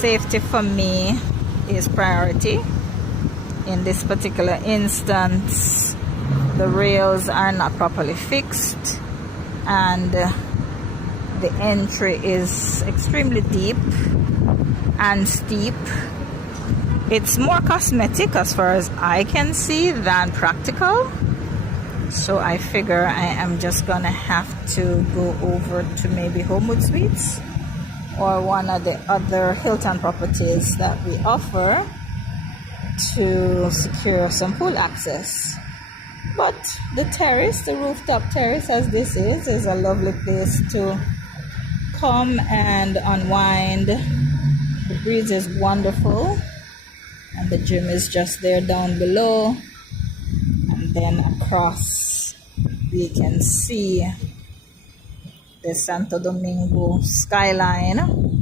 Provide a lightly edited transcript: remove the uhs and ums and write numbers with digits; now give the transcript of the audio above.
Safety for me is priority. In this particular instance, the rails are not properly fixed and the entry is extremely deep and steep. It's more cosmetic as far as I can see than practical. So I figure I am just gonna have to go over to maybe Homewood Suites or one of the other Hilton properties that we offer to secure some pool access. But the terrace, the rooftop terrace as this is a lovely place to come and unwind. The breeze is wonderful and the gym is just there down below, and then across we can see the Santo Domingo skyline.